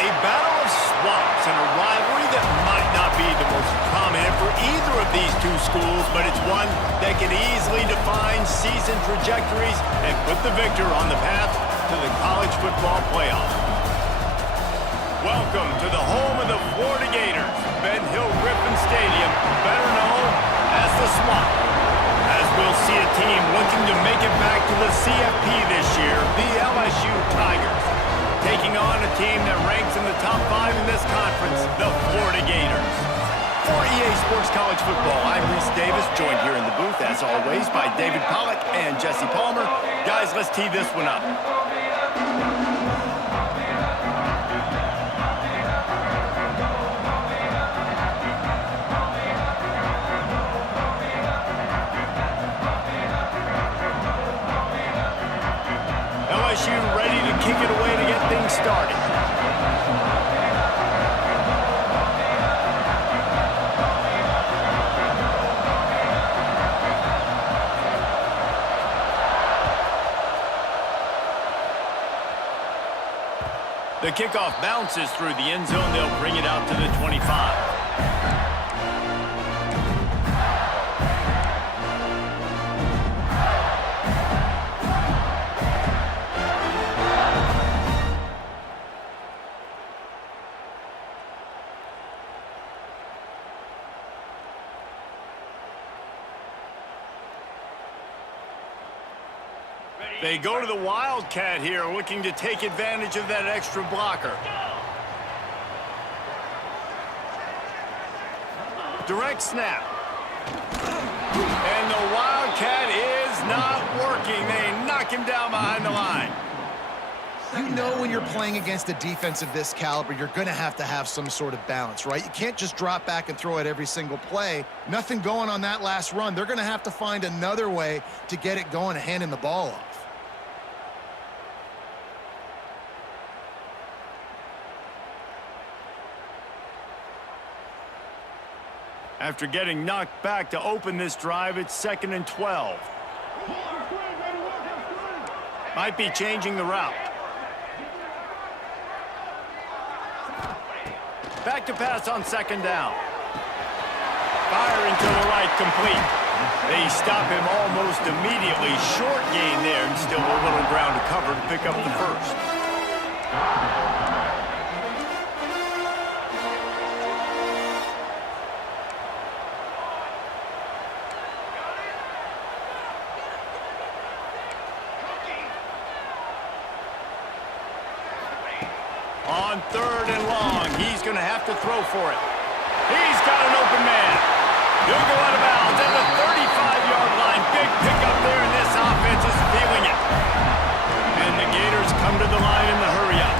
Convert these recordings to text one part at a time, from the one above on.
A battle of swamps and a rivalry that might not be the most prominent for either of these two schools, but it's one that can easily define season trajectories and put the victor on the path to the college football playoff. Welcome to the home of the Florida Gators, Ben Hill Griffin Stadium, better known as the Swamp. As we'll see a team looking to make it back to the CFP this year, the LSU Tigers, taking on a team that ranks in the top 5 in this conference, the Florida Gators. For EA Sports College Football, I'm Reese Davis, joined here in the booth, as always, by David Pollack and Jesse Palmer. Guys, let's tee this one up. LSU ready to kick it away to get things started. The kickoff bounces through the end zone. They'll bring it out to the 25. They go to the Wildcat here, looking to take advantage of that extra blocker. Direct snap. And the Wildcat is not working. They knock him down behind the line. You know when you're playing against a defense of this caliber, you're going to have some sort of balance, right? You can't just drop back and throw it every single play. Nothing going on that last run. They're going to have to find another way to get it going and handing the ball off. After getting knocked back to open this drive, it's 2nd and 12. Might be changing the route. Back to pass on 2nd down. Firing to the right, complete. They stop him almost immediately. Short gain there, and still a little ground to cover to pick up the first. On 3rd and long, he's going to have to throw for it. He's got an open man. He'll go out of bounds at the 35-yard line. Big pickup there, and this offense is feeling it. And the Gators come to the line in the hurry-up.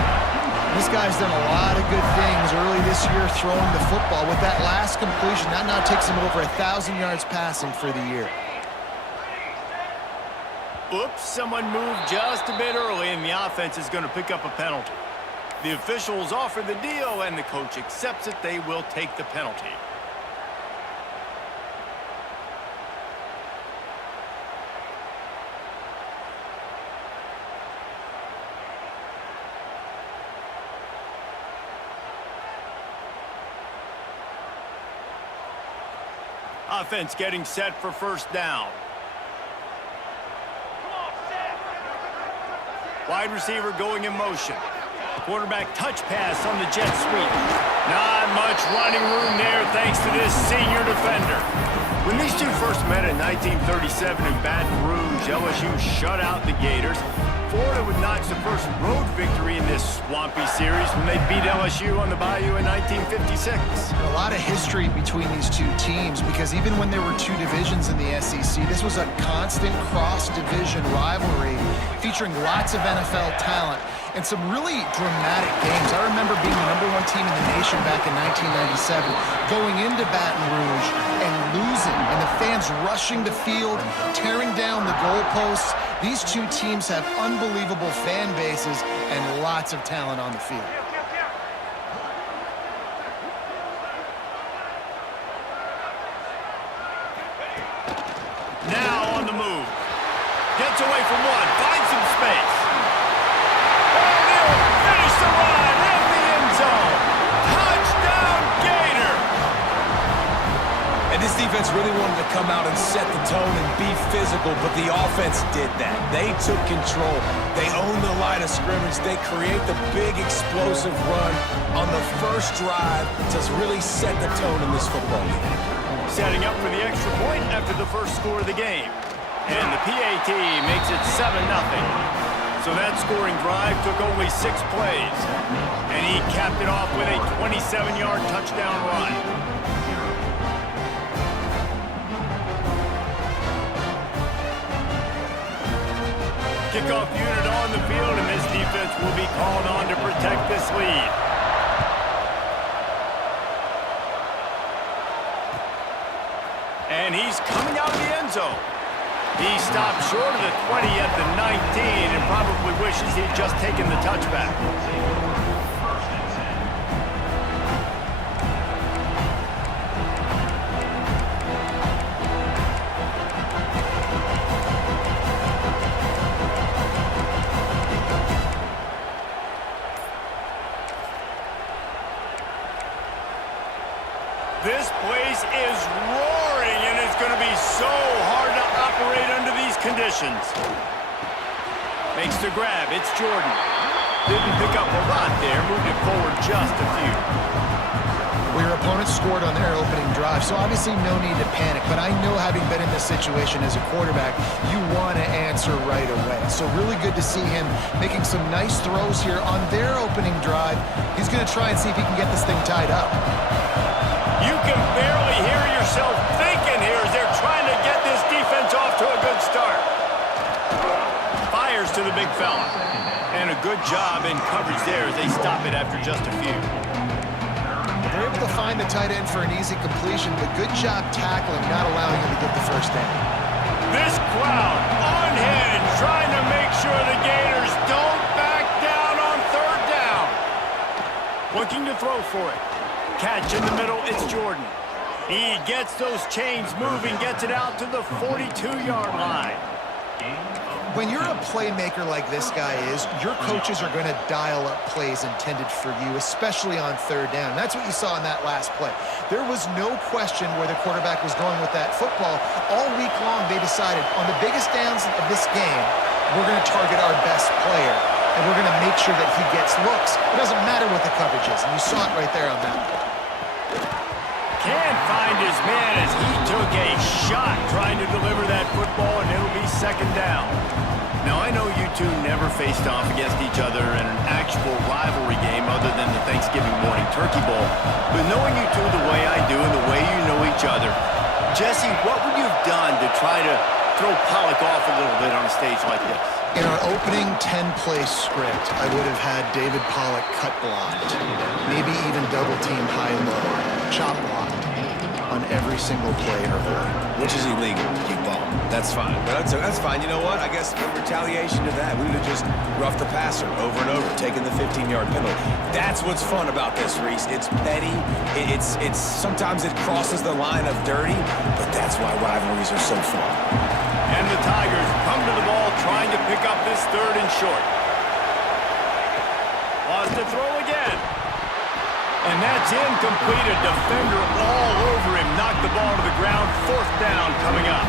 This guy's done a lot of good things early this year throwing the football. With that last completion, that now takes him over 1,000 yards passing for the year. Oops, someone moved just a bit early, and the offense is going to pick up a penalty. The officials offer the deal, and the coach accepts it. They will take the penalty. Offense getting set for 1st down. Wide receiver going in motion. Quarterback touch pass on the jet sweep. Not much running room there thanks to this senior defender. When these two first met in 1937 in Baton Rouge, LSU shut out the Gators. Florida would notch the first road victory in this swampy series when they beat LSU on the Bayou in 1956. A lot of history between these two teams because even when there were two divisions in the SEC, this was a constant cross-division rivalry featuring lots of NFL talent and some really dramatic games. I remember being the #1 team in the nation back in 1997, going into Baton Rouge and losing, and the fans rushing the field, tearing down the goalposts. These two teams have unbelievable fan bases and lots of talent on the field. Now on the move. Gets away from one, finds some space. And he'll finish the run in the end defense really wanted to come out and set the tone and be physical, but the offense did that. They took control. They owned the line of scrimmage. They create the big explosive run on the first drive to really set the tone in this football game. Setting up for the extra point after the first score of the game. And the PAT makes it 7-0. So that scoring drive took only 6 plays. And he capped it off with a 27-yard touchdown run. Kickoff unit on the field, and this defense will be called on to protect this lead. And he's coming out of the end zone. He stopped short of the 20 at the 19 and probably wishes he'd just taken the touchback. This place is roaring, and it's going to be so hard to operate under these conditions. Makes the grab. It's Jordan. Didn't pick up a lot there. Moved it forward just a few. Well, your opponent scored on their opening drive, so obviously no need to panic. But I know, having been in this situation as a quarterback, you want to answer right away. So really good to see him making some nice throws here on their opening drive. He's going to try and see if he can get this thing tied up. You can barely hear yourself thinking here as they're trying to get this defense off to a good start. Fires to the big fella. And a good job in coverage there as they stop it after just a few. They're able to find the tight end for an easy completion, but good job tackling, not allowing him to get the first down. This crowd unhinged, trying to make sure the Gators don't back down on third down. Looking to throw for it. Catch in the middle, it's Jordan. He gets those chains moving, gets it out to the 42-yard line. When you're a playmaker like this guy is, your coaches are going to dial up plays intended for you, especially on third down. That's what you saw in that last play. There was no question where the quarterback was going with that football. All week long, they decided on the biggest downs of this game, we're going to target our best player, and we're going to make sure that he gets looks. It doesn't matter what the coverage is, and you saw it right there on that play. Can't find his man as he took a shot trying to deliver that football, and it'll be second down. Now, I know you two never faced off against each other in an actual rivalry game other than the Thanksgiving morning turkey bowl, but knowing you two the way I do and the way you know each other, Jesse, what would you have done to try to throw Pollock off a little bit on a stage like this? In our opening 10-play script, I would have had David Pollock cut blocked, maybe even double-team high-low, chop blocked on every single play or play. Which is illegal, you ball. That's fine. But that's fine. You know what? I guess in retaliation to that, we would have just roughed the passer over and over, taking the 15-yard penalty. That's what's fun about this, Reese. It's petty. It's sometimes it crosses the line of dirty, but that's why rivalries are so fun. And the Tigers come to the ball trying to pick up this third and short. Wants to throw again. And that's incomplete. A defender all over him. Knocked the ball to the ground. Fourth down coming up.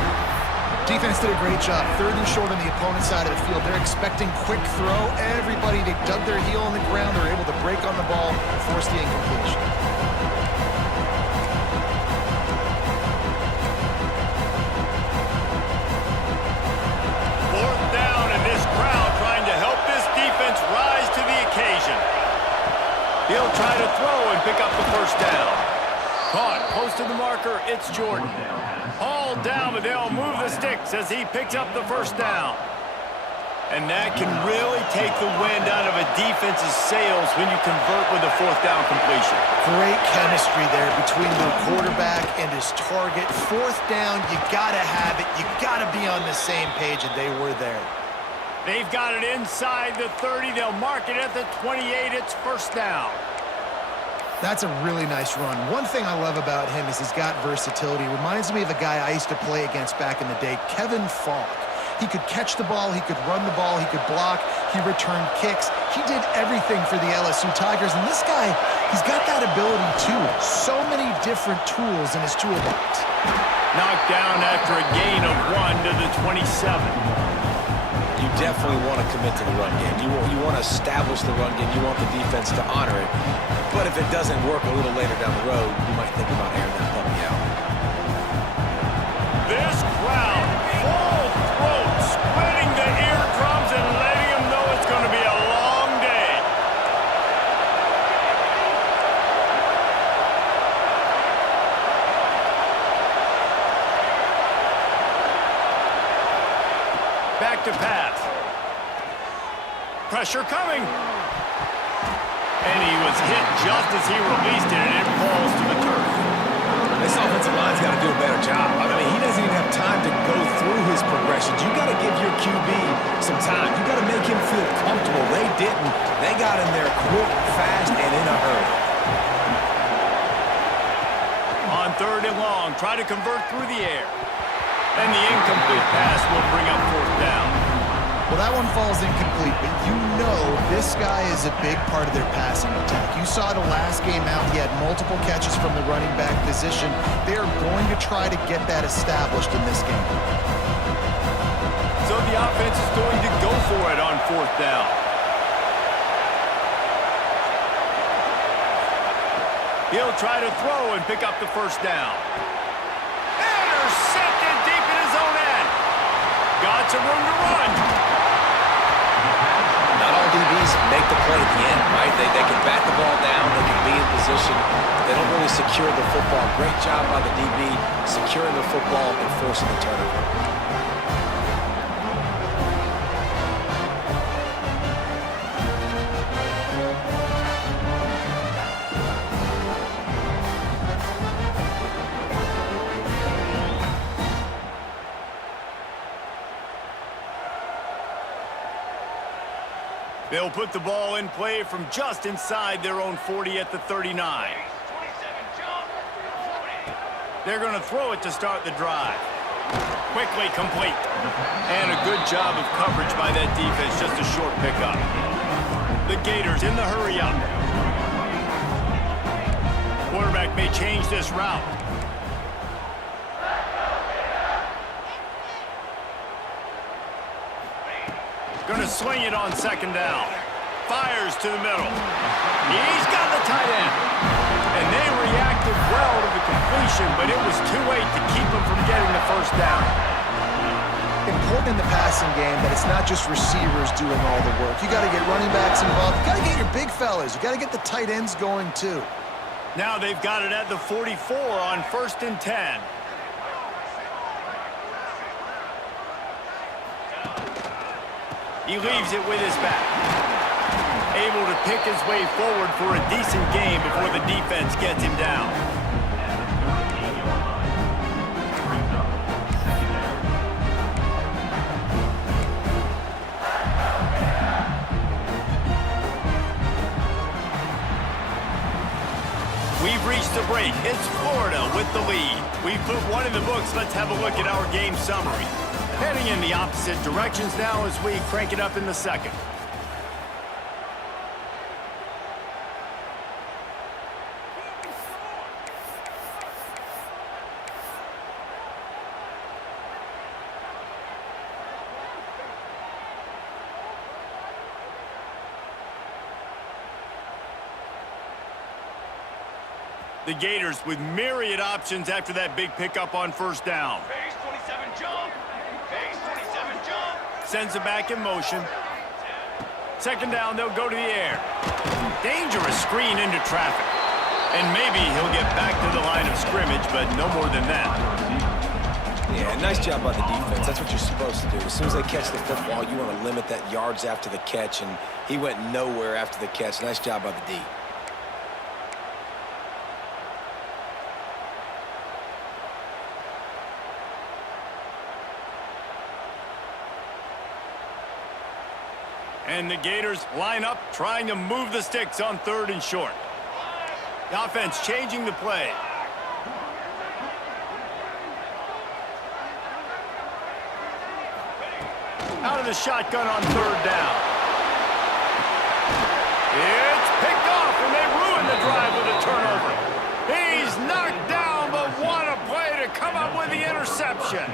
Defense did a great job. Third and short on the opponent's side of the field. They're expecting quick throw. Everybody, they dug their heel on the ground. They're able to break on the ball, force the incompletion. Fourth down, and this crowd trying to help this defense rise to the occasion. He'll try to throw and pick up the first down. Caught, close to the marker, it's Jordan. Hauled down, but they'll move the sticks as he picks up the first down. And that can really take the wind out of a defense's sails when you convert with a fourth down completion. Great chemistry there between the quarterback and his target. Fourth down, you gotta have it. You gotta be on the same page, and they were there. They've got it inside the 30. They'll mark it at the 28. It's first down. That's a really nice run. One thing I love about him is he's got versatility. Reminds me of a guy I used to play against back in the day, Kevin Falk. He could catch the ball, he could run the ball, he could block, he returned kicks. He did everything for the LSU Tigers, and this guy, he's got that ability too. So many different tools in his toolbox. Knocked down after a gain of 1 to the 27. You definitely want to commit to the run game. You want to establish the run game. You want the defense to honor it. But if it doesn't work a little later down the road, you might think about airing that puppy out. This crowd, full throat, splitting the eardrums and letting them know it's going to be a long day. Back to pass. Pressure coming. And he was hit just as he released it, and it falls to the turf. This offensive line's got to do a better job. I mean, he doesn't even have time to go through his progressions. You got to give your QB some time. You got to make him feel comfortable. They didn't. They got in there quick, fast, and in a hurry. On 3rd and long, try to convert through the air. And the incomplete pass will bring up 4th down. Well, that one falls incomplete, but you know this guy is a big part of their passing attack. You saw the last game out, he had multiple catches from the running back position. They are going to try to get that established in this game. So the offense is going to go for it on 4th down. He'll try to throw and pick up the 1st down. Intercepted deep in his own end. Got some room to run. Not all DBs make the play at the end, right? They can bat the ball down, they can be in position, but they don't really secure the football. Great job by the DB securing the football and forcing the turnover. They'll put the ball in play from just inside their own 40 at the 39. They're going to throw it to start the drive. Quickly complete. And a good job of coverage by that defense, just a short pickup. The Gators in the hurry up. Quarterback may change this route. Going to sling it on 2nd down. Fires to the middle. He's got the tight end. And they reacted well to the completion, but it was too late to keep them from getting the 1st down. Important in the passing game that it's not just receivers doing all the work. You got to get running backs involved. You got to get your big fellas. You got to get the tight ends going too. Now they've got it at the 44 on 1st and 10. He leaves it with his back. Able to pick his way forward for a decent game before the defense gets him down. We've reached the break. It's Florida with the lead. We've put one in the books. Let's have a look at our game summary. Heading in the opposite directions now as we crank it up in the 2nd. The Gators with myriad options after that big pickup on 1st down. Phase 27 jump. Phase 27 jump. Sends it back in motion. 2nd down, they'll go to the air. Dangerous screen into traffic. And maybe he'll get back to the line of scrimmage, but no more than that. Yeah, nice job by the defense. That's what you're supposed to do. As soon as they catch the football, you want to limit that yards after the catch, and he went nowhere after the catch. Nice job by the D. And the Gators line up, trying to move the sticks on 3rd and short. The offense changing the play. of the shotgun on third down. It's picked off, and they ruin the drive with a turnover. He's knocked down, but what a play to come up with the interception.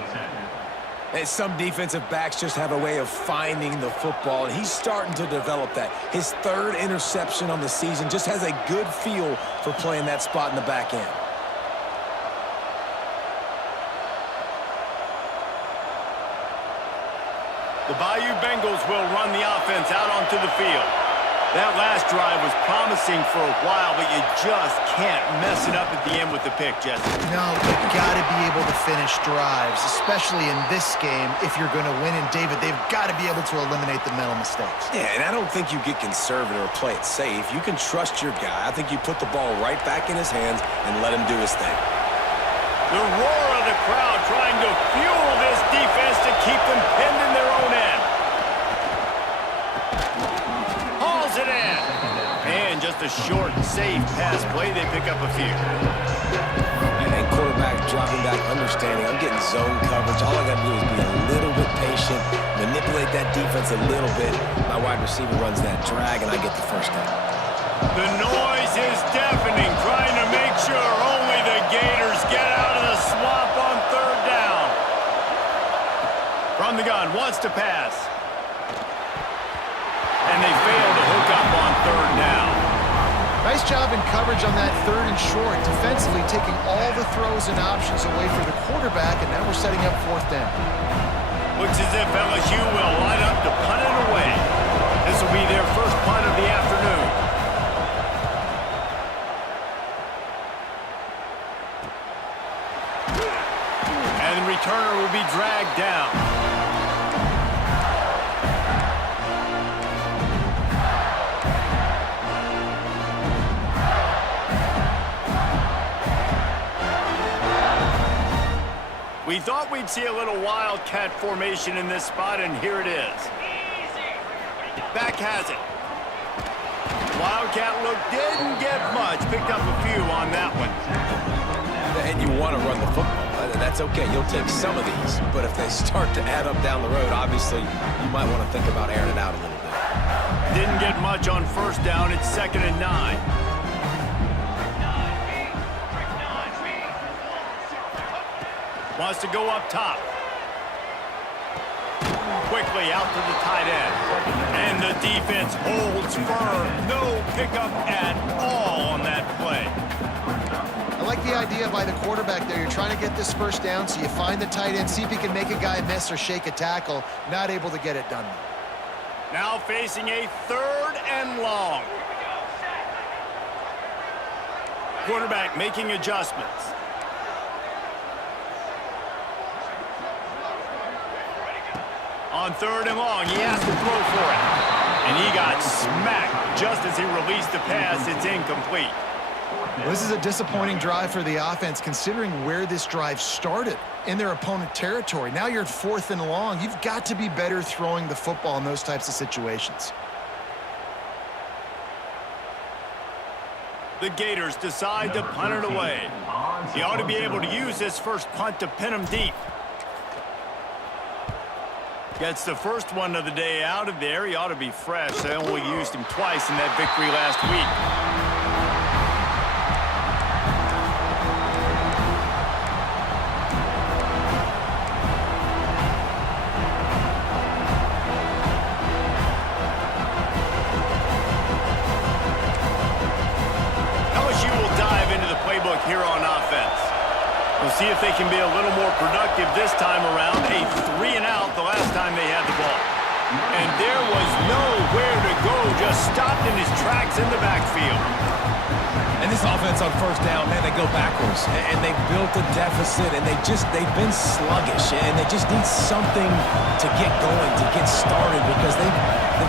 And some defensive backs just have a way of finding the football, and he's starting to develop that. His third interception on the season, just has a good feel for playing that spot in the back end. The Bayou Bengals will run the offense out onto the field. That last drive was promising for a while, but you just can't mess it up at the end with the pick, Jesse. No, you've got to be able to finish drives, especially in this game if you're going to win. And, David, they've got to be able to eliminate the mental mistakes. Yeah, and I don't think you get conservative or play it safe. You can trust your guy. I think you put the ball right back in his hands and let him do his thing. The roar of the crowd trying to fuel this defense to keep them pinned in their own end. Hauls it in. And just a short, safe pass play. They pick up a few. And quarterback dropping back, understanding I'm getting zone coverage. All I got to do is be a little bit patient, manipulate that defense a little bit. My wide receiver runs that drag, and I get the first down. The noise is deafening, trying to make sure only the Gators get out of the swamp on third down. From the gun, wants to pass. And they fail to hook up on third down. Nice job in coverage on that third and short, defensively taking all the throws and options away for the quarterback, and now we're setting up fourth down. Looks as if LSU will line up to punt it away. This will be their first punt of the afternoon. And the returner will be dragged down. We thought we'd see a little wildcat formation in this spot, and here it is. Back has it. Wildcat look didn't get much. Picked up a few on that one. And you want to run the football. That's okay. You'll take some of these. But if they start to add up down the road, obviously, you might want to think about airing it out a little bit. Didn't get much on first down. It's 2nd and 9. Wants to go up top. Quickly out to the tight end. And the defense holds firm. No pickup at all on that play. I like the idea by the quarterback there. You're trying to get this first down, so you find the tight end, see if he can make a guy miss or shake a tackle. Not able to get it done. Now facing a 3rd and long. Quarterback making adjustments. On 3rd and long, he has to throw for it. And he got smacked just as he released the pass. It's incomplete. Well, this is a disappointing drive for the offense, considering where this drive started in their opponent territory. Now you're at 4th and long. You've got to be better throwing the football in those types of situations. The Gators decide to punt it away. He ought to be able to use this first punt to pin him deep. Gets the first one of the day out of there. He ought to be fresh. They only used him twice in that victory last week. LSU will dive into the playbook here on offense. We'll see if they can be a little more productive this time around. A 3-and-out the last time they had the ball. And there was nowhere to go, just stopped in his tracks in the backfield. And this offense on first down, man, they go backwards. And they built a deficit, and they've been sluggish. And they just need something to get going, to get started, because they've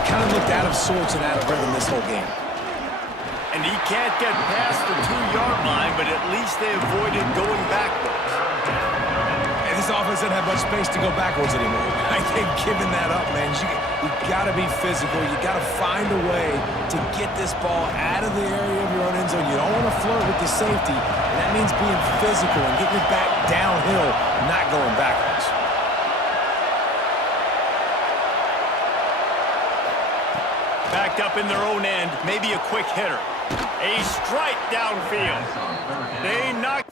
kind of looked out of sorts and out of rhythm this whole game. And he can't get past the 2-yard line, but at least they avoided going backwards. And this offense doesn't have much space to go backwards anymore. I think giving that up, man, you got to be physical. You got to find a way to get this ball out of the area of your own end zone. You don't want to flirt with the safety, and that means being physical and getting it back downhill, not going backwards. Backed up in their own end, maybe a quick hitter. A strike downfield. They knock.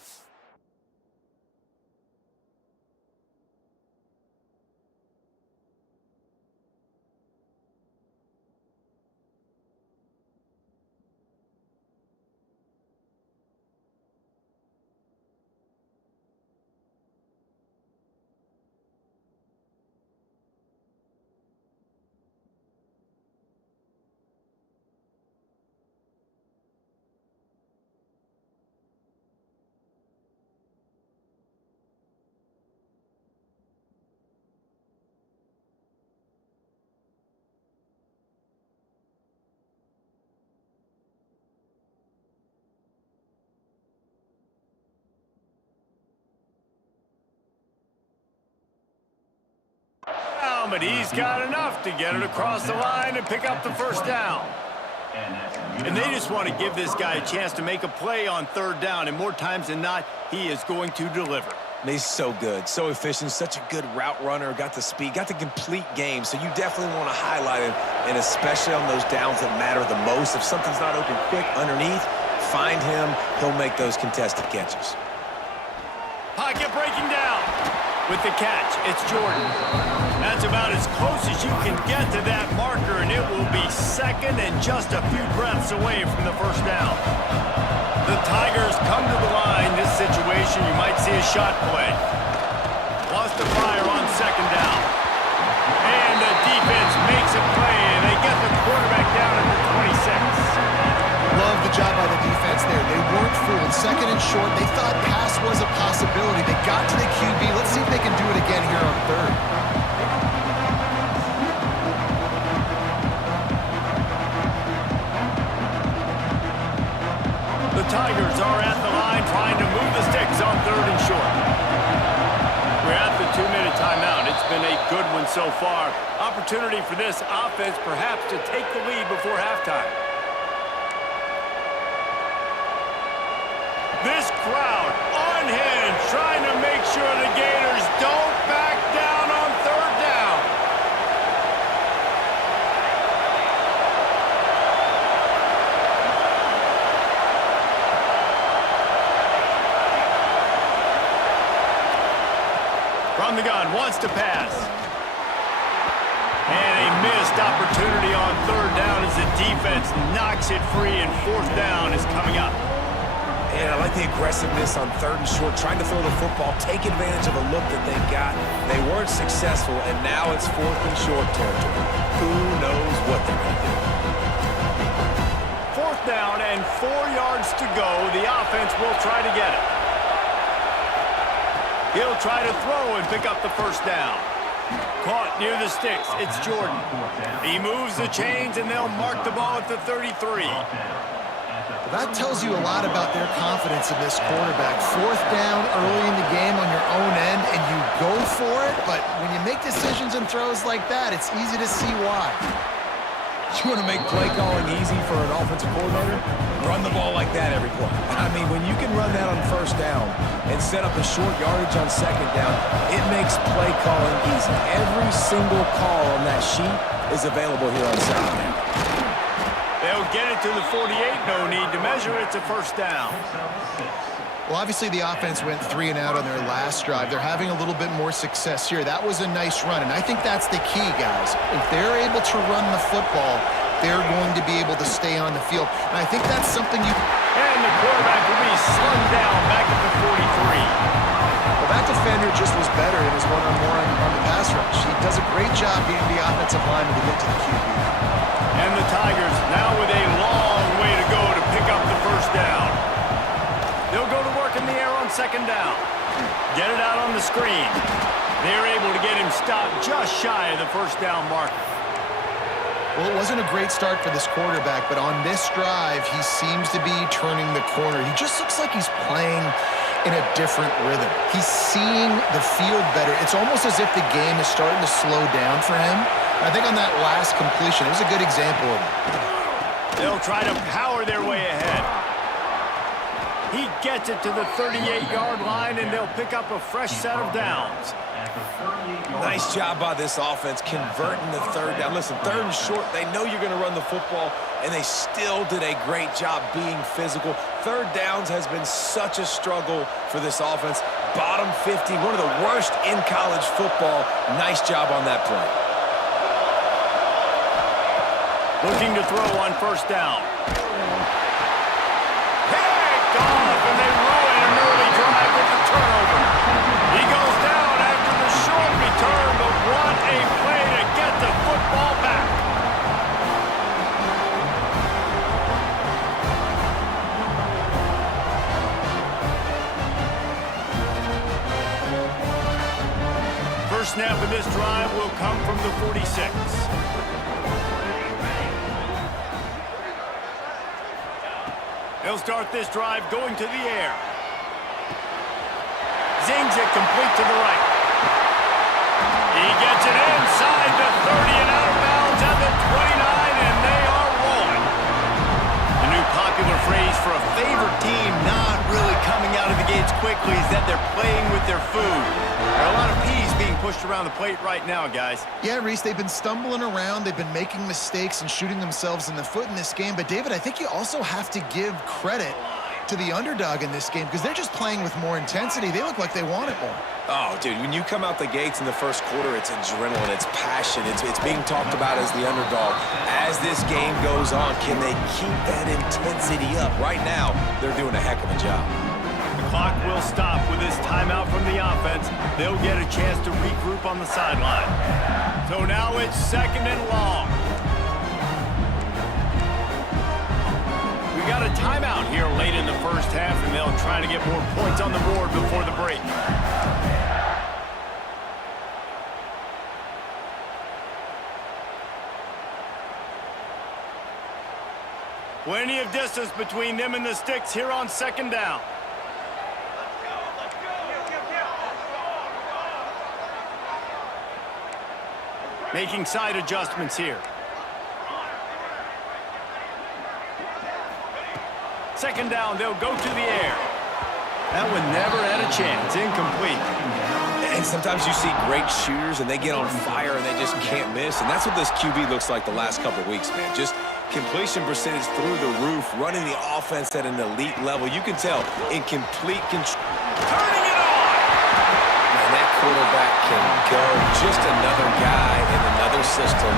But he's got enough to get it across the line and pick up the first down. And they just want to give this guy a chance to make a play on third down, and more times than not, he is going to deliver. He's so good, so efficient, such a good route runner, got the speed, got the complete game, so you definitely want to highlight him, and especially on those downs that matter the most. If something's not open quick underneath, find him, he'll make those contested catches. Pocket breaking down. With the catch, it's Jordan. That's about as close as you can get to that marker, and it will be second and just a few breaths away from the first down. The Tigers come to the line. This situation, you might see a shot play. Wants to fire on second down. And the defense makes a play, and they get the quarterback down at the 26. Love the job by the defense there. They weren't fooled. Second and short, they thought pass was a possibility. They got to the QB. Let's see if they can do it again here on third. The Tigers are at the line trying to move the sticks on third and short. We're at the 2-minute timeout. It's been a good one so far. Opportunity for this offense perhaps to take the lead before halftime. This crowd unhinged, trying to make sure the Gators don't back down on third down. From the gun, wants to pass. And a missed opportunity on third down as the defense knocks it free, and fourth down is coming up. And I like the aggressiveness on third and short, trying to throw the football, take advantage of a look that they've got. They weren't successful, and now it's fourth and short territory. Who knows what they're going to do? Fourth down and 4 yards to go. The offense will try to get it. He'll try to throw and pick up the first down. Caught near the sticks. It's Jordan. He moves the chains, and they'll mark the ball at the 33. That tells you a lot about their confidence in this quarterback. Fourth down early in the game on your own end, and you go for it, but when you make decisions and throws like that, it's easy to see why. You want to make play calling easy for an offensive coordinator? Run the ball like that every play. I mean, when you can run that on first down and set up a short yardage on second down, it makes play calling easy. Every single call on that sheet is available here on second down. They'll get it to the 48. No need to measure. It's a first down. Well, obviously the offense went 3 and out on their last drive. They're having a little bit more success here. That was a nice run, and I think that's the key, guys. If they're able to run the football, they're going to be able to stay on the field. And I think that's something you... And the quarterback will be slung down back at the 43. Well, that defender just was better in his one-on-one on the pass rush. He does a great job beating the offensive lineman to get to the QB. And the Tigers now with a long way to go to pick up the first down. They'll go to work in the air on second down. Get it out on the screen. They're able to get him stopped just shy of the first down marker. Well, it wasn't a great start for this quarterback, but on this drive, he seems to be turning the corner. He just looks like he's playing in a different rhythm. He's seeing the field better. It's almost as if the game is starting to slow down for him. I think on that last completion, it was a good example of it. They'll try to power their way ahead. He gets it to the 38-yard line, and they'll pick up a fresh set of downs. Nice job by this offense converting the third down. Listen, third and short, they know you're going to run the football, and they still did a great job being physical. Third downs has been such a struggle for this offense. Bottom 50, one of the worst in college football. Nice job on that play. Looking to throw on first down. Picked off, and they ruin an early drive with the turnover. He goes down after the short return, but what a play to get the football back. First snap of this drive will come from the 46. They'll start this drive going to the air. Zings it complete to the right. He gets it inside the 30 and out of bounds at the 29, and they are rolling. The new popular phrase for a favorite team not really coming out of the gates quickly is that they're playing with their food. There are a lot of peas being pushed around the plate right now, guys. Yeah, Reese, they've been stumbling around. They've been making mistakes and shooting themselves in the foot in this game. But, David, I think you also have to give credit to the underdog in this game because they're just playing with more intensity. They look like they want it more. Oh, dude, when you come out the gates in the first quarter, it's adrenaline, it's passion, it's being talked about as the underdog. As this game goes on, can they keep that intensity up? Right now, they're doing a heck of a job. The clock will stop with this timeout from the offense. They'll get a chance to regroup on the sideline. So now it's second and long. We got a timeout here late in the first half, and they'll try to get more points on the board before the break. Plenty of distance between them and the sticks here on second down. Making side adjustments here. Second down, they'll go to the air. That one never had a chance. Incomplete. And sometimes you see great shooters, and they get on fire, and they just can't miss. And that's what this QB looks like the last couple of weeks, man. Just completion percentage through the roof, running the offense at an elite level. You can tell in complete control. Turning it on! Man, that quarterback can go. Just another guy in another system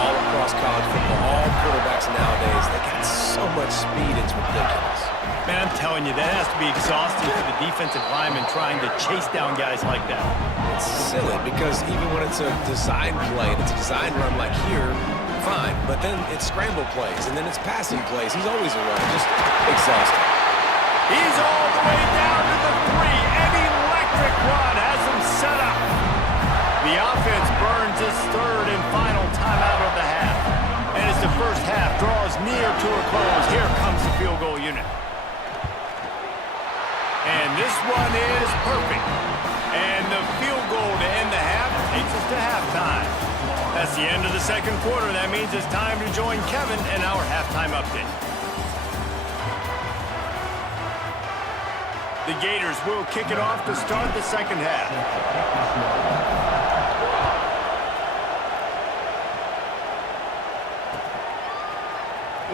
all across college football. All quarterbacks nowadays, they got so much speed, it's ridiculous. Man, I'm telling you, that has to be exhausting for the defensive lineman trying to chase down guys like that. It's silly because even when it's a design play and it's a design run like here, fine. But then it's scramble plays and then it's passing plays. He's always around. Just exhausting. He's all the way down to the 3. An electric run has him set up. The offense burns its third and final timeout of the half. And as the first half draws near to a close, here comes the field goal unit. And this one is perfect. And the field goal to end the half takes us to halftime. That's the end of the second quarter. That means it's time to join Kevin in our halftime update. The Gators will kick it off to start the second half.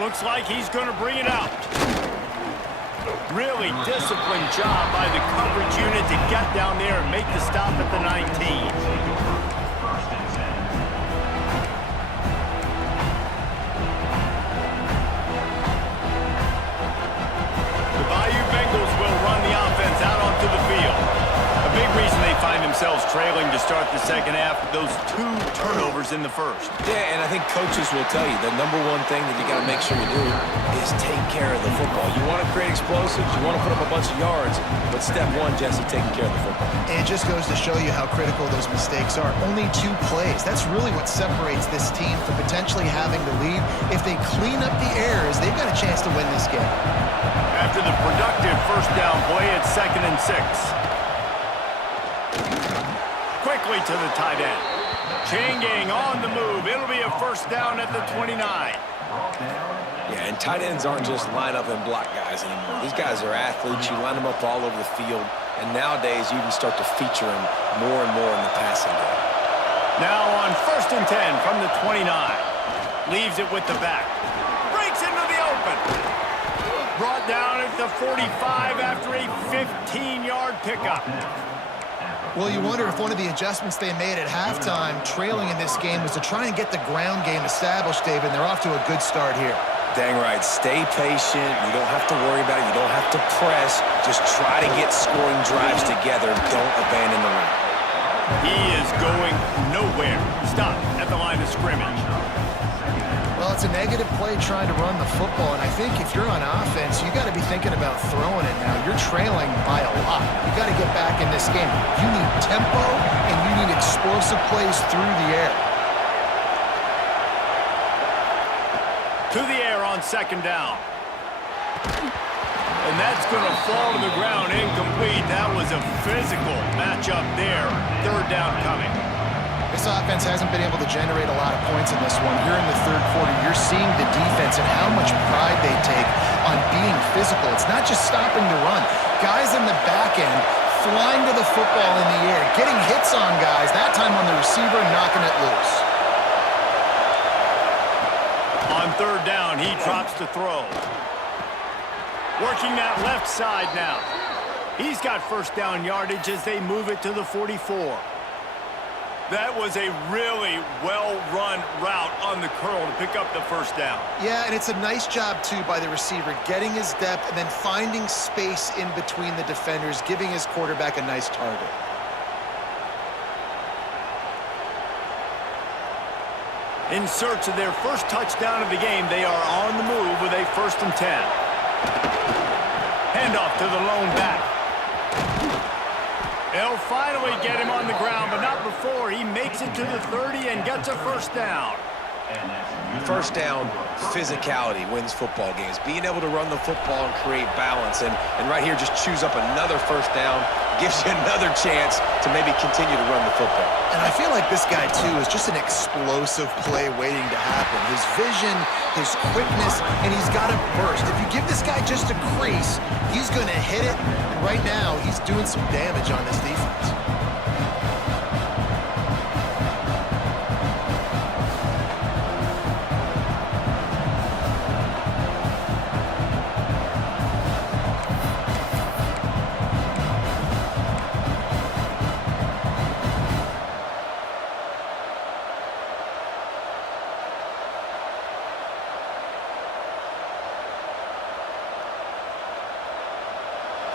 Looks like he's going to bring it out. Really disciplined job by the coverage unit to get down there and make the stop at the 19. Themselves trailing to start the second half. Those 2 turnovers in the first. Yeah, and I think coaches will tell you the number one thing that you got to make sure you do is take care of the football. You want to create explosives, you want to put up a bunch of yards, but step one, Jesse, taking care of the football. And it just goes to show you how critical those mistakes are. Only 2 plays. That's really what separates this team from potentially having the lead. If they clean up the errors, they've got a chance to win this game. After the productive first down play, it's 2nd and 6. Quickly to the tight end. Chain gang on the move. It'll be a first down at the 29. Yeah, and tight ends aren't just line up and block guys anymore. These guys are athletes. You line them up all over the field. And nowadays, you can start to feature them more and more in the passing game. Now on 1st and 10 from the 29. Leaves it with the back. Breaks into the open. Brought down at the 45 after a 15-yard pickup. Well, you wonder if one of the adjustments they made at halftime, trailing in this game, was to try and get the ground game established, David, and they're off to a good start here. Dang right. Stay patient. You don't have to worry about it. You don't have to press. Just try to get scoring drives together. Don't abandon the run. He is going nowhere. Stop at the line of scrimmage. Well, it's a negative play trying to run the football, and I think if you're on offense, you got to be thinking about throwing it now. You're trailing by a lot. You got to get back in this game. You need tempo, and you need explosive plays through the air. To the air on 2nd down. And that's going to fall to the ground incomplete. That was a physical matchup there. 3rd down coming. This offense hasn't been able to generate a lot of points in this one. Here in the 3rd quarter, you're seeing the defense and how much pride they take on being physical. It's not just stopping the run. Guys in the back end flying to the football in the air, getting hits on guys, that time on the receiver, knocking it loose. On 3rd down, he drops to throw. Working that left side now. He's got 1st down yardage as they move it to the 44. That was a really well-run route on the curl to pick up the 1st down. Yeah, and it's a nice job, too, by the receiver, getting his depth and then finding space in between the defenders, giving his quarterback a nice target. In search of their first touchdown of the game, they are on the move with a 1st and 10. Handoff to the lone back. They'll finally get him on the ground, but not before he makes it to the 30 and gets a 1st down. 1st down, physicality wins football games. Being able to run the football and create balance. And right here, just choose up another 1st down, gives you another chance to maybe continue to run the football. And I feel like this guy, too, is just an explosive play waiting to happen. His vision, his quickness, and he's got a burst. If you give this guy just a crease, he's going to hit it. And right now, he's doing some damage on this defense.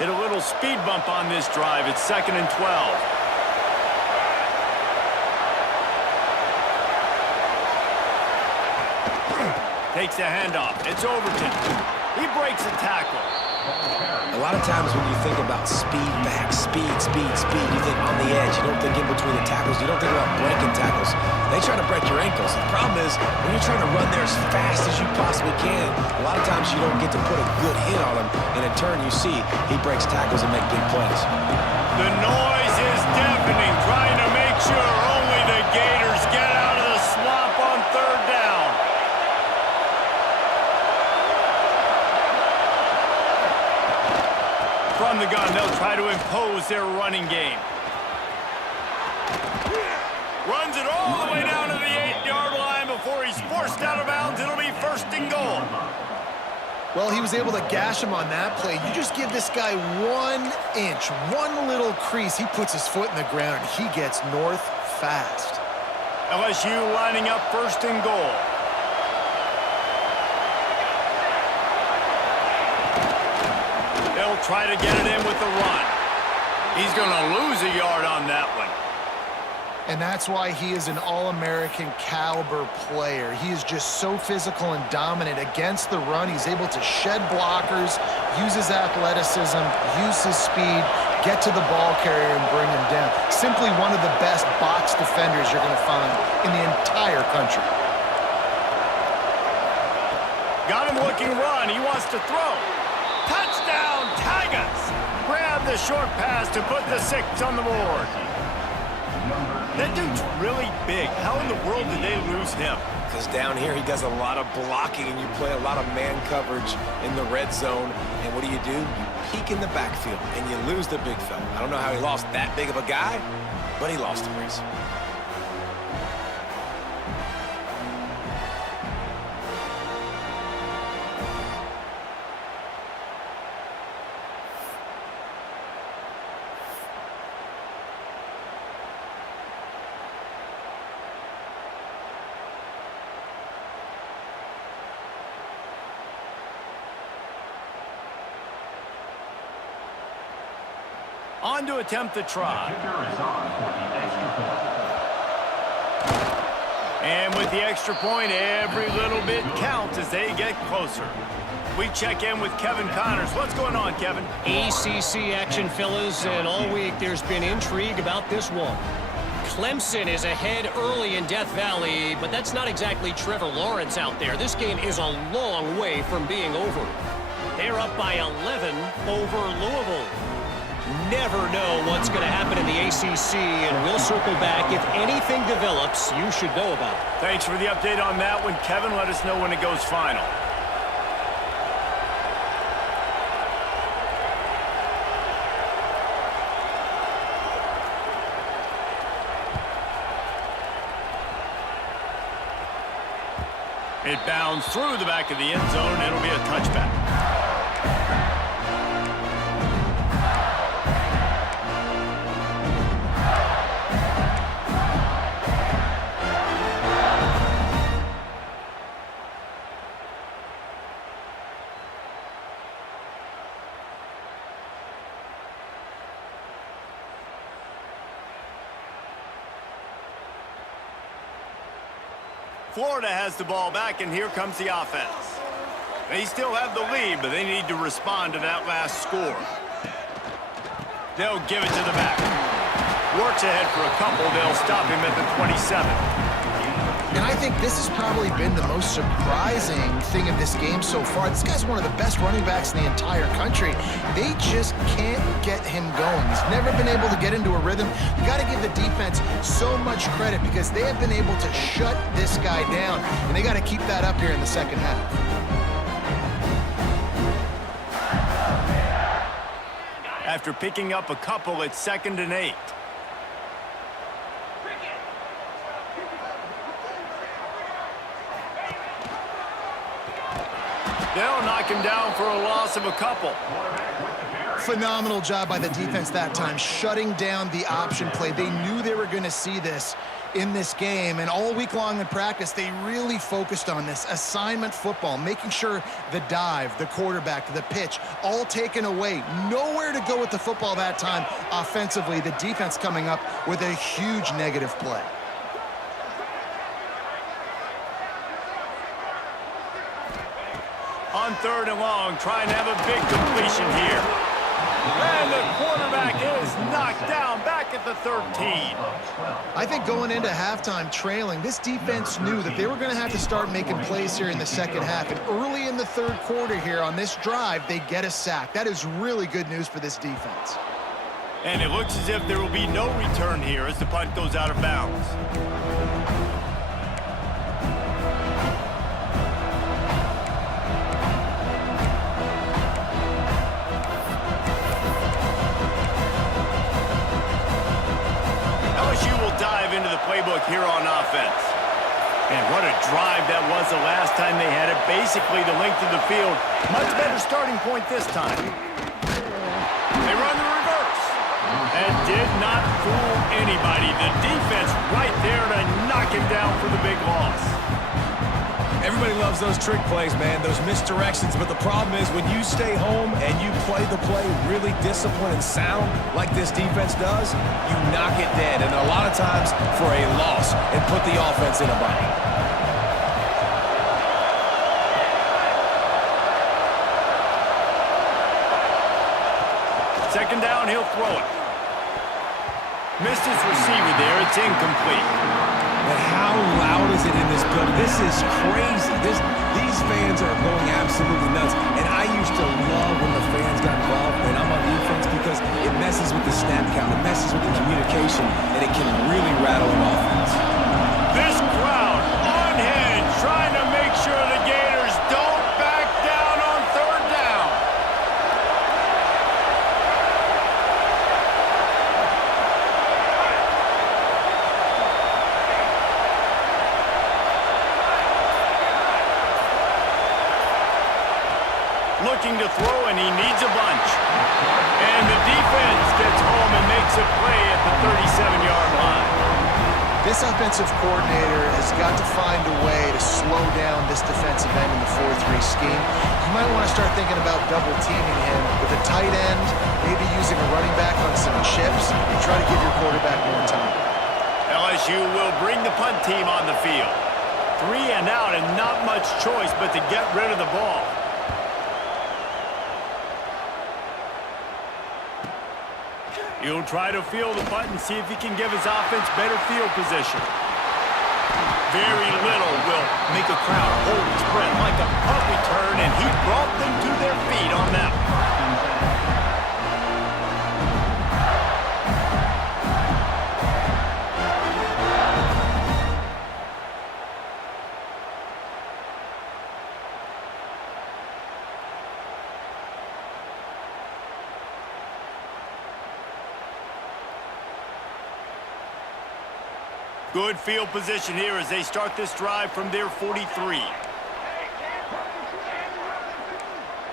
Hit a little speed bump on this drive. It's 2nd and 12. Takes the handoff. It's Overton. He breaks a tackle. A lot of times when you think about speed back, speed, you think on the edge. You don't think in between the tackles. You don't think about breaking tackles. They try to break your ankles. The problem is when you're trying to run there as fast as you possibly can, a lot of times you don't get to put a good hit on him. And in turn, you see he breaks tackles and make big plays. The noise is deafening, trying to make sure only the Gators get out of the swamp on 3rd down. From the gun, they'll try to impose their running game. Runs it all the way down to the 8-yard line before he's forced out of bounds. It'll be 1st and goal. Well, he was able to gash him on that play. You just give this guy 1 inch, one little crease, he puts his foot in the ground, and he gets north fast. LSU lining up 1st and goal. They'll try to get it in with the run. He's going to lose a yard on that one. And that's why he is an All-American caliber player. He is just so physical and dominant against the run. He's able to shed blockers, use his athleticism, use his speed, get to the ball carrier and bring him down. Simply one of the best box defenders you're going to find in the entire country. Got him looking run. He wants to throw. Touchdown, Tigers! Grab the short pass to put the 6 on the board. That dude's really big. How in the world did they lose him? Because down here he does a lot of blocking and you play a lot of man coverage in the red zone. And what do? You peek in the backfield and you lose the big fella. I don't know how he lost that big of a guy, but he lost him, Reese. On to attempt the try. And with the extra point, every little bit counts as they get closer. We check in with Kevin Connors. What's going on, Kevin? ACC action, fellas, and all week there's been intrigue about this one. Clemson is ahead early in Death Valley, but that's not exactly Trevor Lawrence out there. This game is a long way from being over. They're up by 11 over Louisville. Never know what's going to happen in the ACC, and we'll circle back. If anything develops, you should know about it. Thanks for the update on that one, Kevin. Let us know when it goes final. It bounds through the back of the end zone. It'll be a touchback. Florida has the ball back, and here comes the offense. They still have the lead, but they need to respond to that last score. They'll give it to the back. Works ahead for a couple. They'll stop him at the 27. And I think this has probably been the most surprising thing of this game so far. This guy's one of the best running backs in the entire country. They just can't get him going. He's never been able to get into a rhythm. You got to give the defense so much credit because they have been able to shut this guy down, and they got to keep that up here in the second half. After picking up a couple, it's 2nd and 8. They'll knock him down for a loss of a couple. Phenomenal job by the defense that time, shutting down the option play. They knew they were going to see this in this game, and all week long in practice, they really focused on this assignment football, making sure the dive, the quarterback, the pitch, all taken away. Nowhere to go with the football that time offensively. The defense coming up with a huge negative play. On 3rd and long, trying to have a big completion here. And the quarterback is knocked down back at the 13. I think going into halftime trailing, this defense knew that they were going to have to start making plays here in the second half. And early in the 3rd quarter here on this drive, they get a sack. That is really good news for this defense. And it looks as if there will be no return here as the punt goes out of bounds. Dive into the playbook here on offense. And what a drive that was the last time they had it. Basically the length of the field. Much better starting point this time. They run the reverse. And did not fool anybody. The defense right there to knock him down for the big loss. Everybody loves those trick plays, man, those misdirections, but the problem is when you stay home and you play the play really disciplined and sound like this defense does, you knock it dead, and a lot of times for a loss, and put the offense in a bind. Second down, he'll throw it. Missed his receiver there. It's incomplete. But how loud is it in this building? This is crazy. These fans are going absolutely nuts. And I used to love when the fans got involved, and I'm on defense because because it messes with the snap count, it messes with the communication, and it can really rattle an offense. This crowd unhinged, trying to make sure the Gators don't back down on third down. Looking to throw, and he needs a bunch. And the defense gets home and makes a play at the 37-yard line. This offensive coordinator has got to find a way to slow down this defensive end in the 4-3 scheme. You might want to start thinking about double-teaming him with a tight end, maybe using a running back on some chips, and try to give your quarterback more time. LSU will bring the punt team on the field. 3 and out and not much choice but to get rid of the ball. He'll try to field the punt and see if he can give his offense better field position. Very little will make a crowd hold its breath like a punt return, and he brought them to their feet on that one. Good field position here as they start this drive from their 43.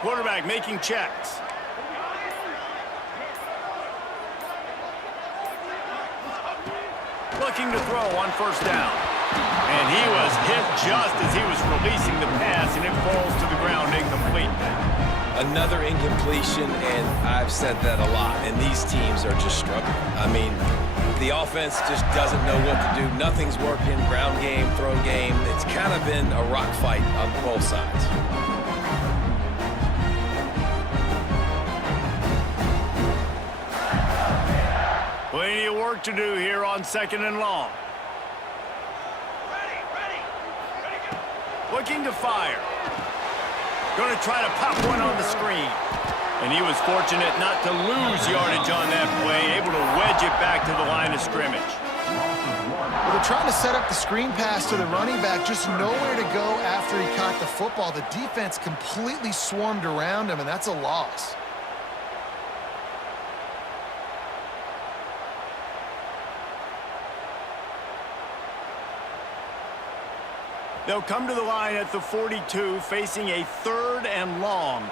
Quarterback making checks. Looking to throw on first down. And he was hit just as he was releasing the pass, and it falls to the ground incomplete. Another incompletion, and I've said that a lot, and these teams are just struggling. I mean, the offense just doesn't know what to do. Nothing's working, ground game, throw game. It's kind of been a rock fight on both sides. Plenty of work to do here on 2nd and long. Looking to fire. Going to try to pop one on the screen. And he was fortunate not to lose yardage on that play, able to wedge it back to the line of scrimmage. Well, they're trying to set up the screen pass to the running back, just nowhere to go after he caught the football. The defense completely swarmed around him, and that's a loss. They'll come to the line at the 42, facing a 3rd and long.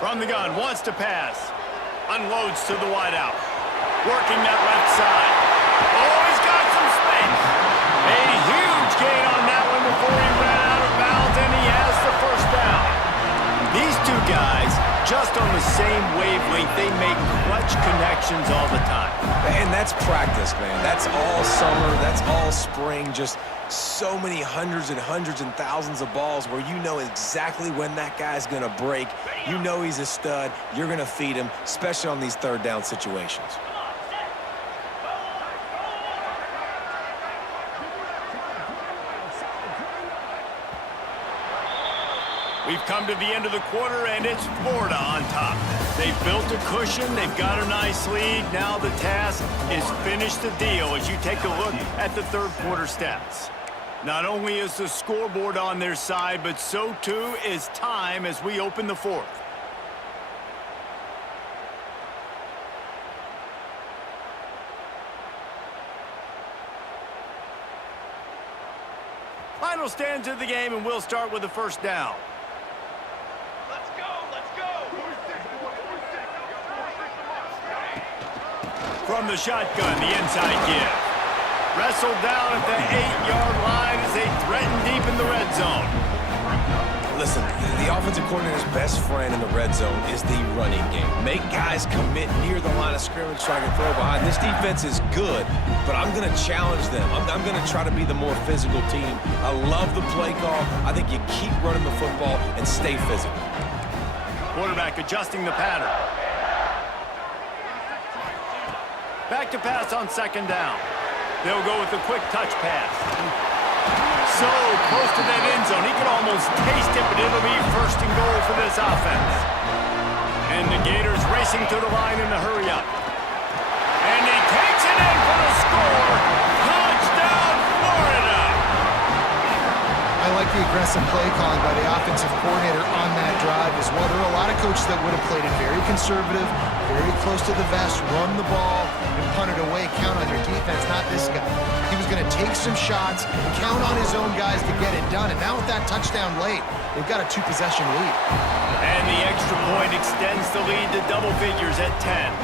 From the gun, wants to pass. Unloads to the wideout. Working that left side. Oh, he's got some space. A huge gain on that one before he ran out of bounds, and he has the first down. These two guys, just on the same wavelength, they make clutch connections all the time. And that's practice, man. That's all summer. That's all spring. Just so many hundreds and thousands of balls where you know exactly when that guy's going to break. You know he's a stud. You're going to feed him, especially on these 3rd down situations. We've come to the end of the quarter, and it's Florida on top. They've built a cushion. They've got a nice lead. Now the task is finish the deal as you take a look at the 3rd quarter stats. Not only is the scoreboard on their side, but so too is time as we open the 4th. Final stanza of the game, and we'll start with the first down. Let's go, let's go. From the shotgun, the inside give. Wrestled down at the 8-yard line as they threaten deep in the red zone. Listen, the offensive coordinator's best friend in the red zone is the running game. Make guys commit near the line of scrimmage so I can throw behind. This defense is good, but I'm going to challenge them. I'm going to try to be the more physical team. I love the play call. I think you keep running the football and stay physical. Quarterback adjusting the pattern. Back to pass on 2nd down. They'll go with a quick touch pass. so close to that end zone. He could almost taste it, but it'll be first and goal for this offense. And the Gators racing to the line in the hurry-up. And he takes it in for the score. Touchdown, Florida! I like the aggressive play calling by the offensive coordinator on that drive as well. There are a lot of coaches that would have played it very conservative, very close to the vest, run the ball, and punt it away, count on your defense, not this guy. He was going to take some shots and count on his own guys to get it done. And now with that touchdown late, they've got a 2-possession lead. And the extra point extends the lead to double figures at 10.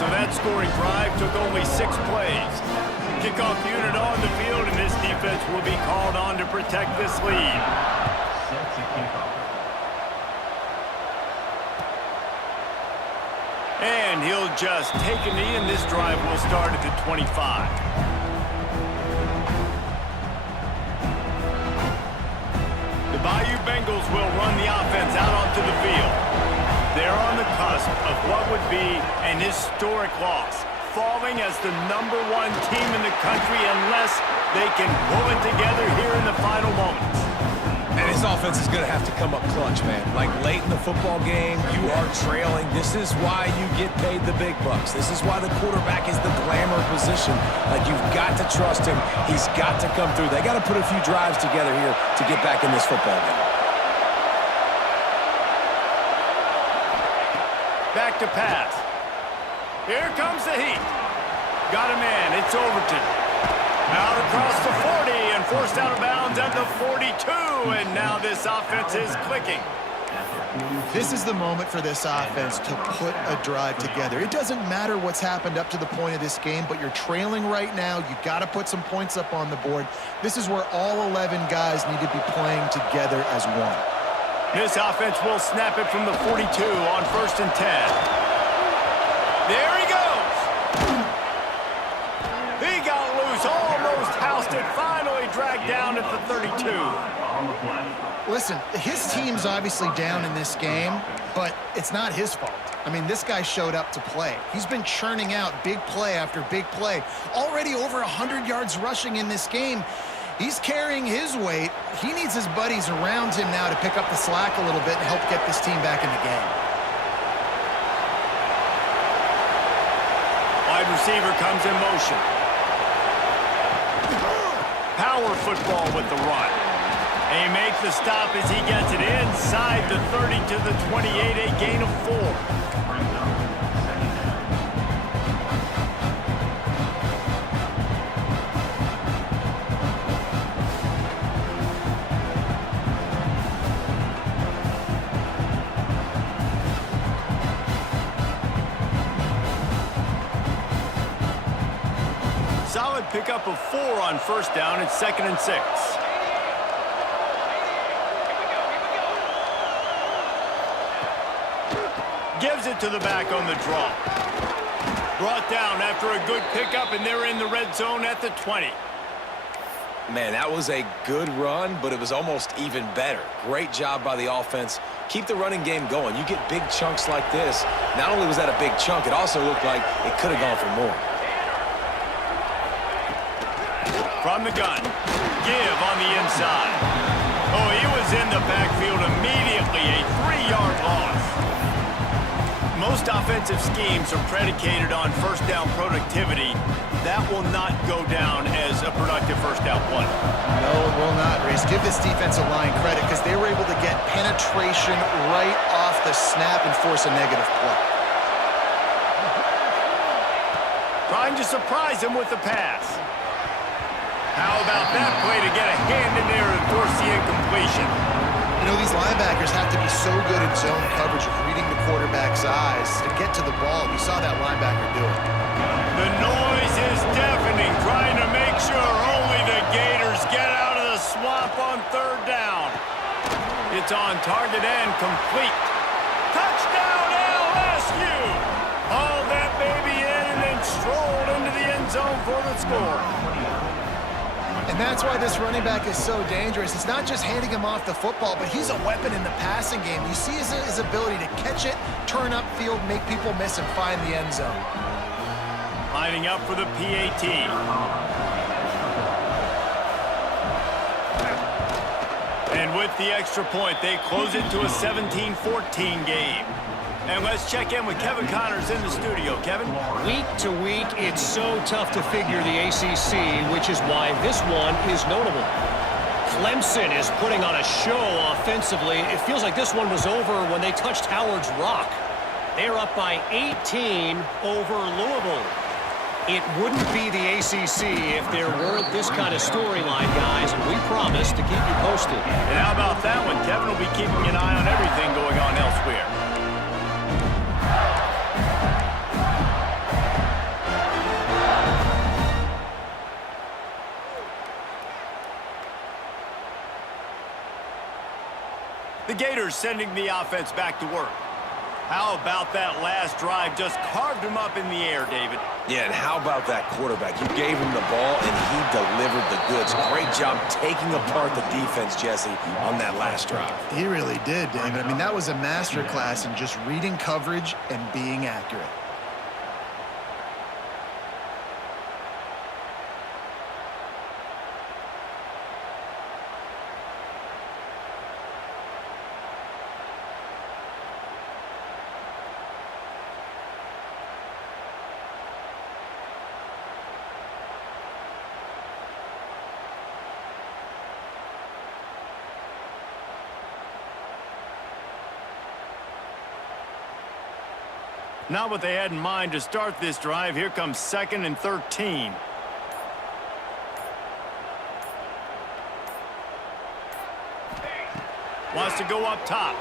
So that scoring drive took only 6 plays. Kickoff unit on the field, and this defense will be called on to protect this lead. And he'll just take a knee, and this drive will start at the 25. The Bayou Bengals will run the offense out onto the field. They're on the cusp of what would be an historic loss, falling as the #1 team in the country unless they can pull it together here in the final moments. And his offense is going to have to come up clutch, man. Like late in the football game, you are trailing. This is why you get paid the big bucks. This is why the quarterback is the glamour position. Like, you've got to trust him. He's got to come through. They got to put a few drives together here to get back in this football game. Back to pass. Here comes the heat. Got a man. It's Overton. Out across the 40 and forced out of bounds at the 42. And now this offense is clicking. This is the moment for this offense to put a drive together. It doesn't matter what's happened up to the point of this game, but you're trailing right now. You got to put some points up on the board. This is where all 11 guys need to be playing together as one. This offense will snap it from the 42 on 1st and 10. There he goes. He got loose, almost housed it, finally dragged down at the 32. Listen, his team's obviously down in this game, but it's not his fault. I mean, this guy showed up to play. He's been churning out big play after big play. Already over 100 yards rushing in this game. He's carrying his weight. He needs his buddies around him now to pick up the slack a little bit and help get this team back in the game. Wide receiver comes in motion. Power football with the run. They make the stop as he gets it inside the 30 to the 28, a gain of 4. Solid pickup of 4 on 1st down. It's 2nd and 6. Gives it to the back on the draw. Brought down after a good pickup, and they're in the red zone at the 20. Man, that was a good run, but it was almost even better. Great job by the offense. Keep the running game going. You get big chunks like this. Not only was that a big chunk, it also looked like it could have gone for more. From the gun. Give on the inside. Oh, he was in the backfield immediately. A 3-yard loss. Most offensive schemes are predicated on 1st down productivity. That will not go down as a productive 1st down play. No, it will not, Reese. Give this defensive line credit because they were able to get penetration right off the snap and force a negative play. Trying to surprise him with the pass. How about that play to get a hand in there and force the incompletion? You know, these linebackers have to be so good in zone coverage of reading the quarterback's eyes to get to the ball. You saw that linebacker do it. The noise is deafening, trying to make sure only the Gators get out of the swamp on 3rd down. It's on target and complete. Touchdown, LSU! Hauled that baby in and then strolled into the end zone for the score. And that's why this running back is so dangerous. It's not just handing him off the football, but he's a weapon in the passing game. You see his ability to catch it, turn upfield, make people miss, and find the end zone. Lining up for the PAT. And with the extra point, they close it to a 17-14 game. And let's check in with Kevin Connors in the studio. Kevin? Week to week, it's so tough to figure the ACC, which is why this one is notable. Clemson is putting on a show offensively. It feels like this one was over when they touched Howard's Rock. They're up by 18 over Louisville. It wouldn't be the ACC if there weren't this kind of storyline, guys, and we promise to keep you posted. And how about that one? Kevin will be keeping an eye on everything going on elsewhere. The Gators sending the offense back to work. How about that last drive? Just carved him up in the air, David. Yeah, and how about that quarterback? You gave him the ball, and he delivered the goods. Great job taking apart the defense, Jesse, on that last drive. He really did, David. I mean, that was a masterclass in just reading coverage and being accurate. Not what they had in mind to start this drive. Here comes 2nd and 13. Wants to go up top.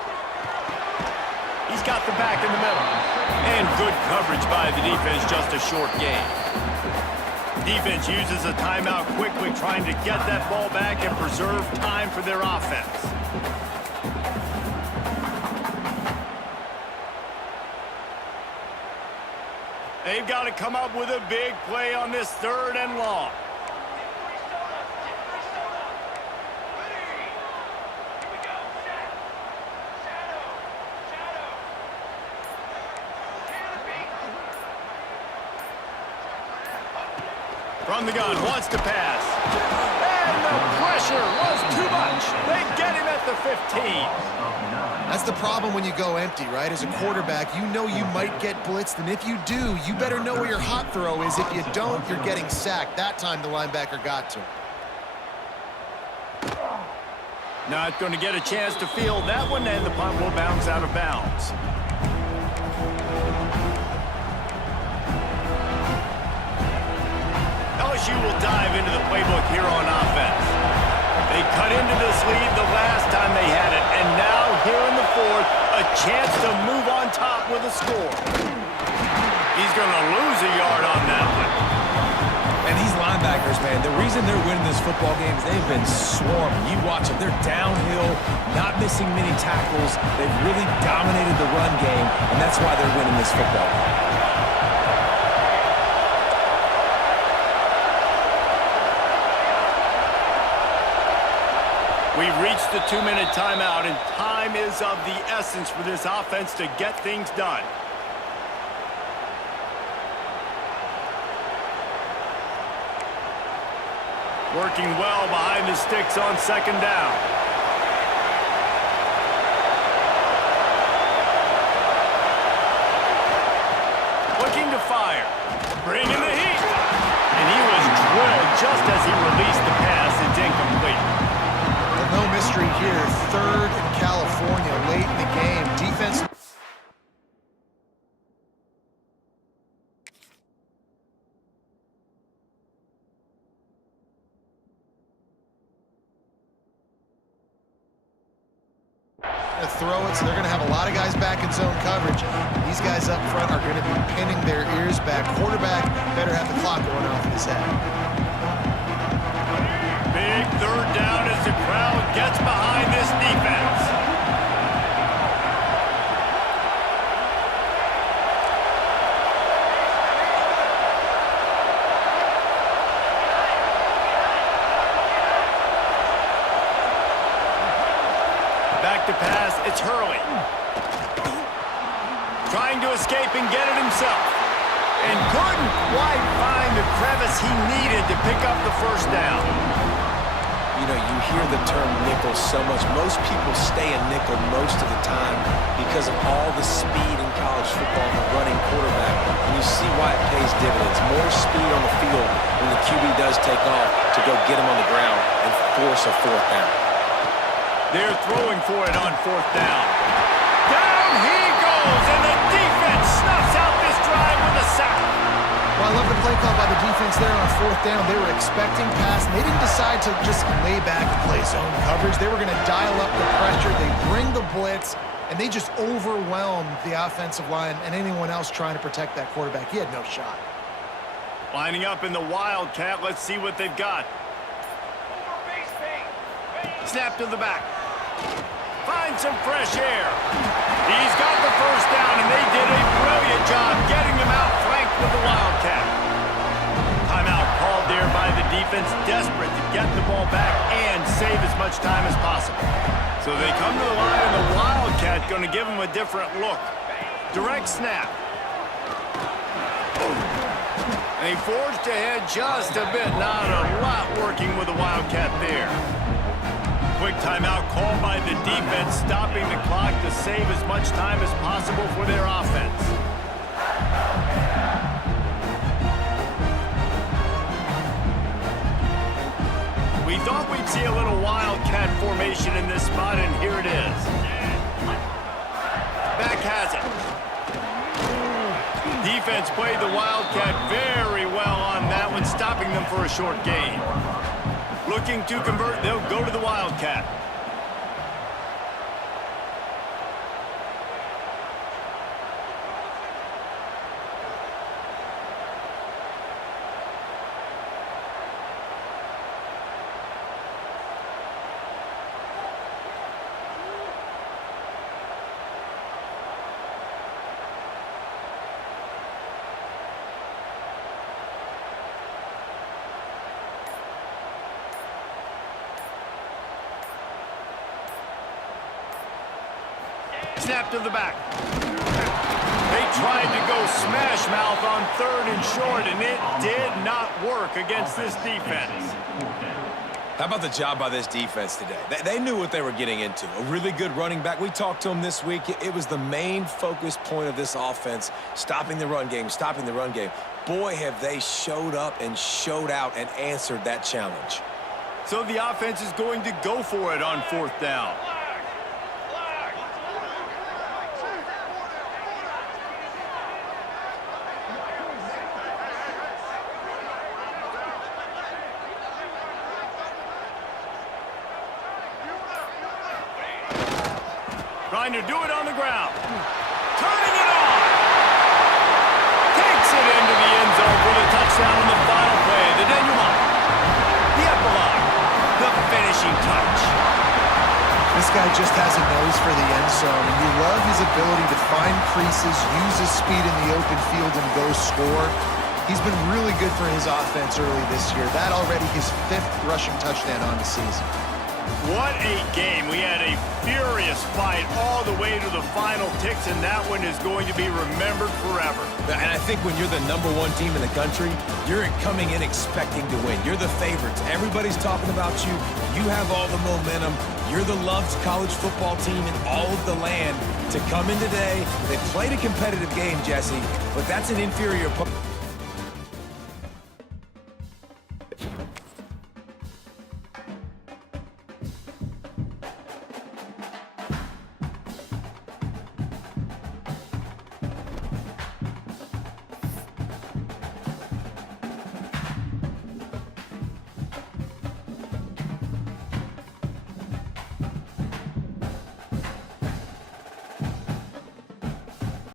He's got the back in the middle. And good coverage by the defense, just a short gain. Defense uses a timeout quickly, trying to get that ball back and preserve time for their offense. They've got to come up with a big play on this 3rd and long. From the gun, wants to pass. And the pressure was too much. They get him at the 15. That's the problem when you go empty, right? As a quarterback, you know you might get blitzed, and if you do, you better know where your hot throw is. If you don't, you're getting sacked. That time the linebacker got to him. Not going to get a chance to field that one, and the punt will bounce out of bounds. LSU will dive into the playbook here on offense. They cut into this lead the last time they had it, and now here in the 4th, a chance to move on top with a score. He's going to lose a yard on that one. And these linebackers, man, the reason they're winning this football game is they've been swarming. You watch them. They're downhill, not missing many tackles. They've really dominated the run game, and that's why they're winning this football game. We've reached the 2-minute timeout, and time is of the essence for this offense to get things done. Working well behind the sticks on 2nd down. Looking to fire. Bringing the heat. And he was drilled just as he released the pass. It's incomplete. No mystery here. 3rd in California late in the game. Defense. Throw it, so they're going to have a lot of guys back in zone coverage. These guys up front are going to be pinning their ears back. Quarterback better have the clock going off in his head. Big 3rd down as the crowd gets behind this defense. Back to pass, it's Hurley. Trying to escape and get it himself. And couldn't quite find the crevice he needed to pick up the 1st down. You know, you hear the term nickel so much. Most people stay a nickel most of the time because of all the speed in college football and the running quarterback. And you see why it pays dividends. More speed on the field when the QB does take off to go get him on the ground and force a fourth down. They're throwing for it on fourth down. Down he goes, and the defense snuffs out this drive with a sack. Well, I love the play call by the defense there on fourth down. They were expecting pass, and they didn't decide to just lay back and play zone coverage. They were going to dial up the pressure. They bring the blitz, and they just overwhelmed the offensive line and anyone else trying to protect that quarterback. He had no shot. Lining up in the Wildcat. Let's see what they've got. Snap to the back. Find some fresh air. He's got the first down, and they did a brilliant job getting him out flanked with the Wildcat. Timeout called there by the defense, desperate to get the ball back and save as much time as possible. So they come to the line, and the Wildcat going to give them a different look. Direct snap. And he forged ahead just a bit. Not a lot working with the Wildcat there. Quick timeout called by the defense, stopping the clock to save as much time as possible for their offense. We thought we'd see a little Wildcat formation in this spot, and here it is. Back has it. Defense played the Wildcat very well on that one, stopping them for a short gain. Looking to convert, they'll go to the Wildcat. Snap to the back. They tried to go smash mouth on third and short, and it did not work against this defense. How about the job by this defense today? They knew what they were getting into. A really good running back. We talked to him this week. It was the main focus point of this offense, stopping the run game, stopping the run game. Boy, have they showed up and showed out and answered that challenge. So the offense is going to go for it on fourth down. Trying to do it on the ground. Turning it on. Takes it into the end zone for the touchdown on the final play. The denouement. The epilogue. The finishing touch. This guy just has a nose for the end zone, and you love his ability to find creases, use his speed in the open field, and go score. He's been really good for his offense early this year. That already his 5th rushing touchdown on the season. What a game. We had a furious fight all the way to the final ticks, and that one is going to be remembered forever. And I think when you're the #1 team in the country, you're coming in expecting to win. You're the favorites. Everybody's talking about you. You have all the momentum. You're the loved college football team in all of the land. To come in today, they played a competitive game, Jesse, but that's an inferior opponent.